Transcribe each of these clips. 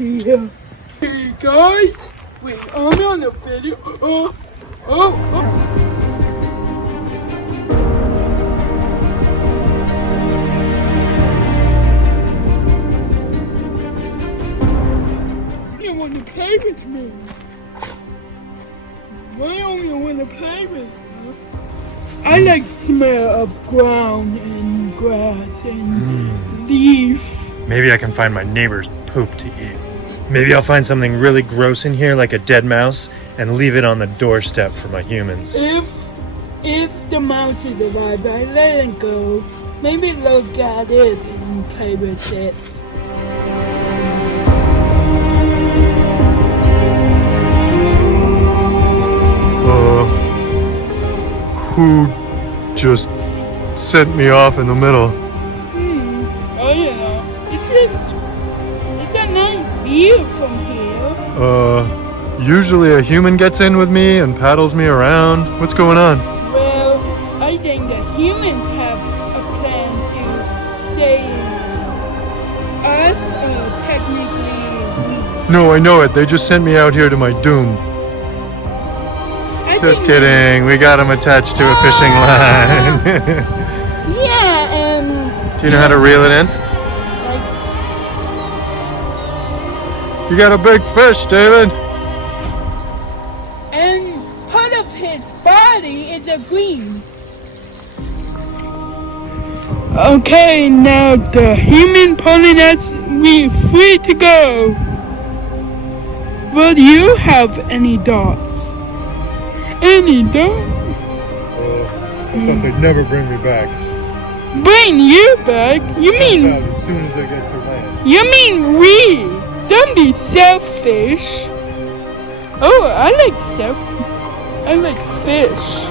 here. Hey guys, wait, I'm on a video. Oh. You want to play with me? Why don't you want to play with me? I like the smell of ground and grass and leaf. Maybe I can find my neighbor's poop to eat. Maybe I'll find something really gross in here, like a dead mouse, and leave it on the doorstep for my humans. If the mouse is alive, I let it go. Maybe look at it and play with it. Who just sent me off in the middle? Oh, you know, it's a nice view from here. Usually a human gets in with me and paddles me around. What's going on? Well, I think the humans have a plan to save us, technically. No, I know it. They just sent me out here to my doom. Just kidding. We got him attached to a fishing line. Yeah, and... Do you know how to reel it in? You got a big fish, David. And part of his body is a green. Okay, now the human pollinators will be free to go. Will you have any dogs? Any dog? I thought they'd never bring me back. Bring you back? You mean... As soon as I get to land. You mean we? Don't be selfish. Oh, I like fish.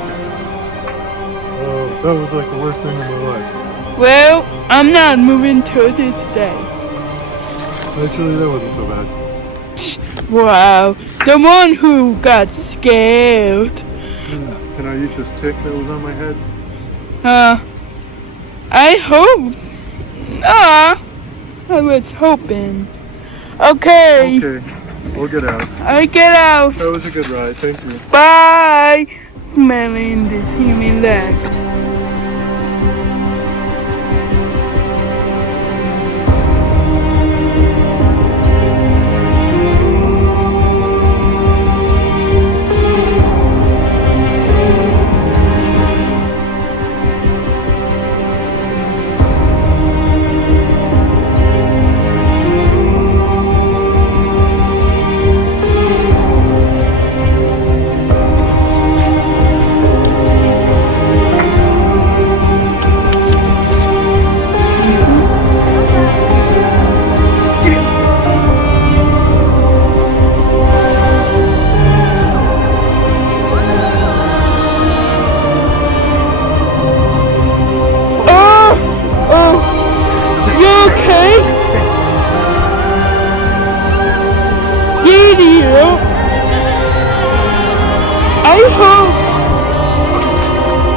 Oh, that was like the worst thing in my life. Well, I'm not moving till this day. Actually, that wasn't so bad. Wow, the one who got scared. Can I eat this tick that was on my head? I hope. I was hoping. Okay. Okay, we'll get out. I get out. That was a good ride, thank you. Bye. Smelling this human leg.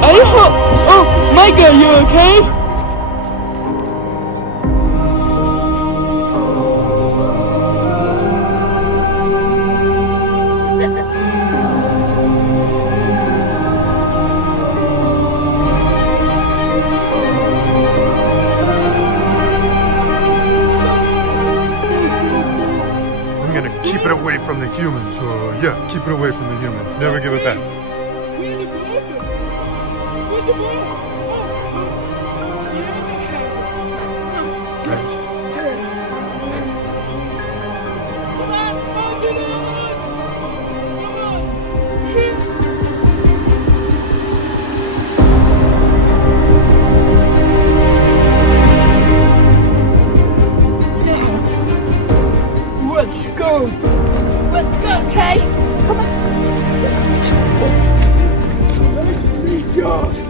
I hope. Oh, Micah, you okay? I'm gonna keep it away from the humans. Yeah, keep it away from the humans. Never give it back. Let's go, Che. Come on.